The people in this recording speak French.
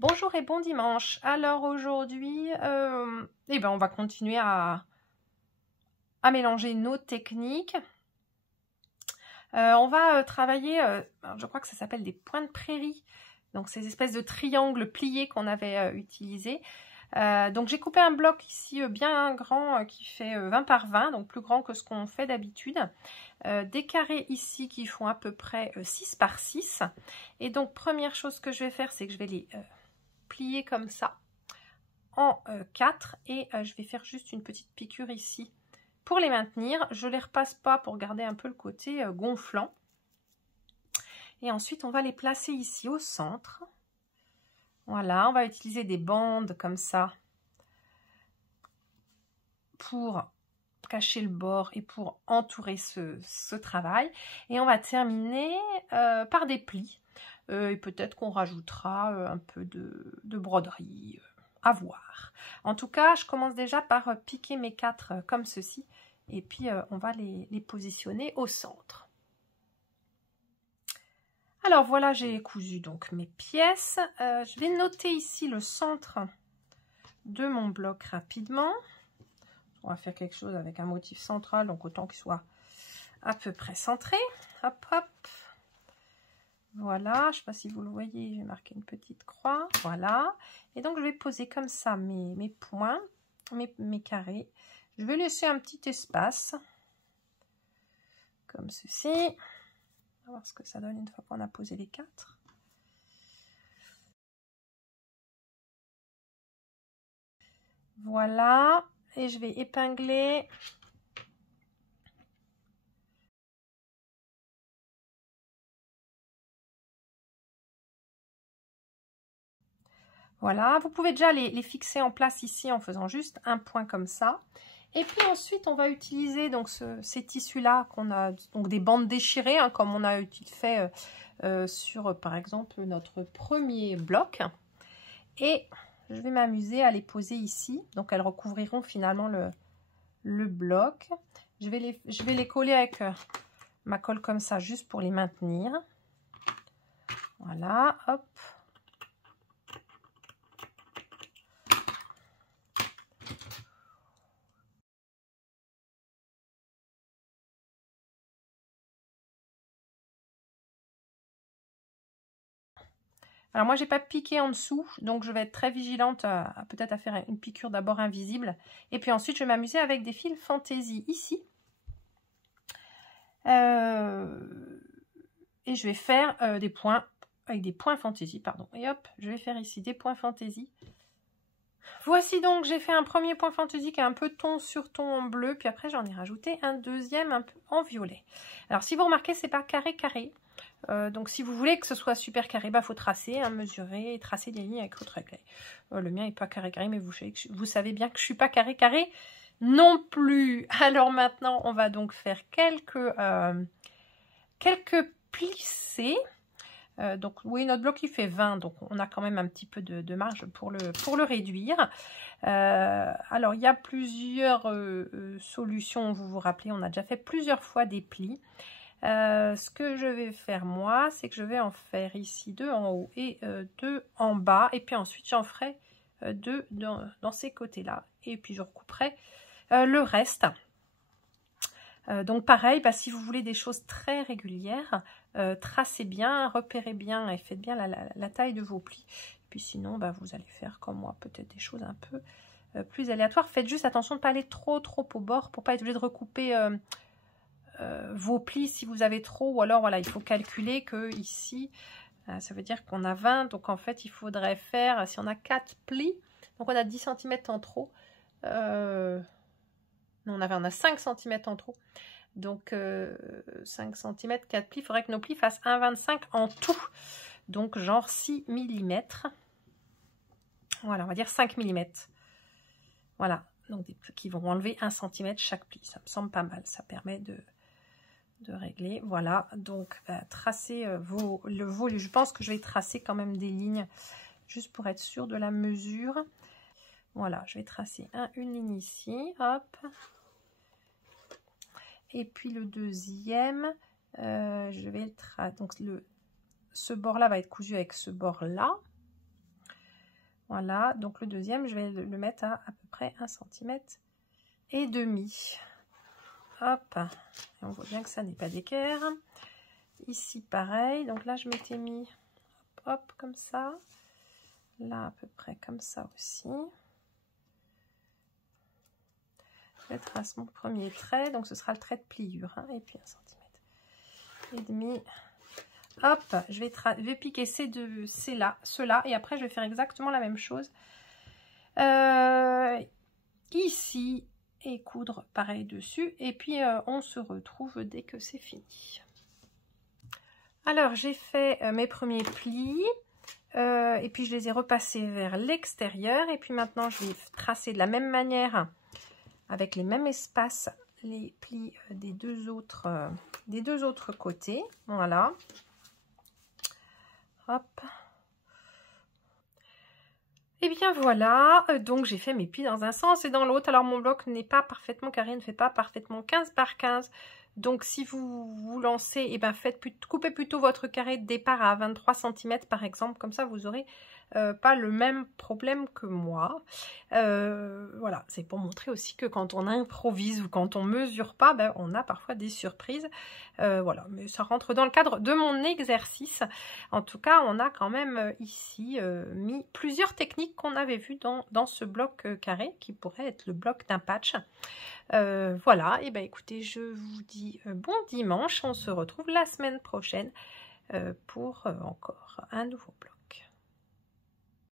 Bonjour et bon dimanche. Alors aujourd'hui, on va continuer à mélanger nos techniques. On va travailler, je crois que ça s'appelle des points de prairie. Donc ces espèces de triangles pliés qu'on avait utilisés. Donc j'ai coupé un bloc ici bien grand qui fait 20 par 20, donc plus grand que ce qu'on fait d'habitude. Des carrés ici qui font à peu près 6 par 6. Et donc première chose que je vais faire, c'est que je vais les plier comme ça en 4 et je vais faire juste une petite piqûre ici pour les maintenir. Je les repasse pas pour garder un peu le côté gonflant. Et ensuite on va les placer ici au centre. Voilà, on va utiliser des bandes comme ça pour cacher le bord et pour entourer ce travail. Et on va terminer par des plis. Et peut-être qu'on rajoutera un peu de broderie, à voir. En tout cas, je commence déjà par piquer mes 4 comme ceci. Et puis, on va les positionner au centre. Alors voilà, j'ai cousu donc mes pièces. Je vais noter ici le centre de mon bloc rapidement. On va faire quelque chose avec un motif central, donc autant qu'il soit à peu près centré. Hop, hop. Voilà, je ne sais pas si vous le voyez, j'ai marqué une petite croix. Voilà. Et donc, je vais poser comme ça mes points, mes carrés. Je vais laisser un petit espace, comme ceci. On va voir ce que ça donne une fois qu'on a posé les 4. Voilà. Et je vais épingler. Voilà, vous pouvez déjà les fixer en place ici en faisant juste un point comme ça. Et puis ensuite, on va utiliser donc ces tissus-là qu'on a, donc des bandes déchirées, hein, comme on a fait sur, par exemple, notre premier bloc. Et je vais m'amuser à les poser ici. Donc, elles recouvriront finalement le bloc. Je vais les coller avec ma colle comme ça, juste pour les maintenir. Voilà, hop. Alors moi, j'ai pas piqué en dessous, donc je vais être très vigilante peut-être à faire une piqûre d'abord invisible. Et puis ensuite, je vais m'amuser avec des fils fantaisie ici. Et je vais faire des points, avec des points fantaisie, pardon. Et hop, je vais faire ici des points fantaisie. Voici donc, j'ai fait un premier point fantaisie qui est un peu ton sur ton en bleu, puis après j'en ai rajouté un deuxième un peu en violet. Alors si vous remarquez, c'est pas carré. Donc si vous voulez que ce soit super carré, bah faut tracer, hein, mesurer et tracer des lignes avec votre règle. Le mien est pas carré, mais vous savez bien que je suis pas carré non plus. Alors maintenant, on va donc faire quelques plissés. Donc oui, notre bloc il fait 20, donc on a quand même un petit peu de marge pour le réduire. Alors il y a plusieurs solutions, vous vous rappelez, on a déjà fait plusieurs fois des plis. Ce que je vais faire moi, c'est que je vais en faire ici 2 en haut et 2 en bas, et puis ensuite j'en ferai 2 dans ces côtés là, et puis je recouperai le reste. Donc pareil, bah, si vous voulez des choses très régulières, tracez bien, repérez bien et faites bien la taille de vos plis. Et puis sinon, bah, vous allez faire comme moi, peut-être des choses un peu plus aléatoires. Faites juste attention de ne pas aller trop au bord pour pas être obligé de recouper vos plis si vous avez trop. Ou alors voilà, il faut calculer que ici, ça veut dire qu'on a 20. Donc en fait, il faudrait faire, si on a 4 plis, donc on a 10 cm en trop. Non, on a 5 cm en trop. Donc 5 cm, 4 plis. Il faudrait que nos plis fassent 1,25 en tout. Donc genre 6 mm. Voilà, on va dire 5 mm. Voilà, donc des plis qui vont enlever 1 cm chaque pli. Ça me semble pas mal. Ça permet de régler. Voilà, donc tracez le volume. Je pense que je vais tracer quand même des lignes juste pour être sûre de la mesure. Voilà, je vais tracer une ligne ici. Hop. Et puis le deuxième, je vais le tracer. Donc ce bord là va être cousu avec ce bord là. Voilà, donc le deuxième, je vais le mettre à peu près 1,5 cm. Hop, et on voit bien que ça n'est pas d'équerre. Ici, pareil, donc là, je m'étais mis, hop, hop, comme ça. Là, à peu près comme ça aussi. Je trace mon premier trait, donc ce sera le trait de pliure, hein, et puis 1,5 cm. Hop, je vais piquer ceux-là, et après je vais faire exactement la même chose ici, et coudre pareil dessus, et puis on se retrouve dès que c'est fini. Alors j'ai fait mes premiers plis, et puis je les ai repassés vers l'extérieur, et puis maintenant je vais tracer de la même manière, avec les mêmes espaces, les plis des deux autres côtés. Voilà. Hop. Et bien voilà, donc j'ai fait mes plis dans un sens et dans l'autre. Alors mon bloc n'est pas parfaitement carré, ne fait pas parfaitement 15 par 15. Donc si vous vous lancez, et ben coupez plutôt votre carré de départ à 23 cm par exemple. Comme ça vous aurez pas le même problème que moi. Voilà, c'est pour montrer aussi que quand on improvise ou quand on mesure pas, ben, on a parfois des surprises. Voilà, mais ça rentre dans le cadre de mon exercice. En tout cas, on a quand même ici mis plusieurs techniques qu'on avait vues dans ce bloc carré, qui pourrait être le bloc d'un patch. Voilà, et ben écoutez, je vous dis bon dimanche. On se retrouve la semaine prochaine pour encore un nouveau bloc.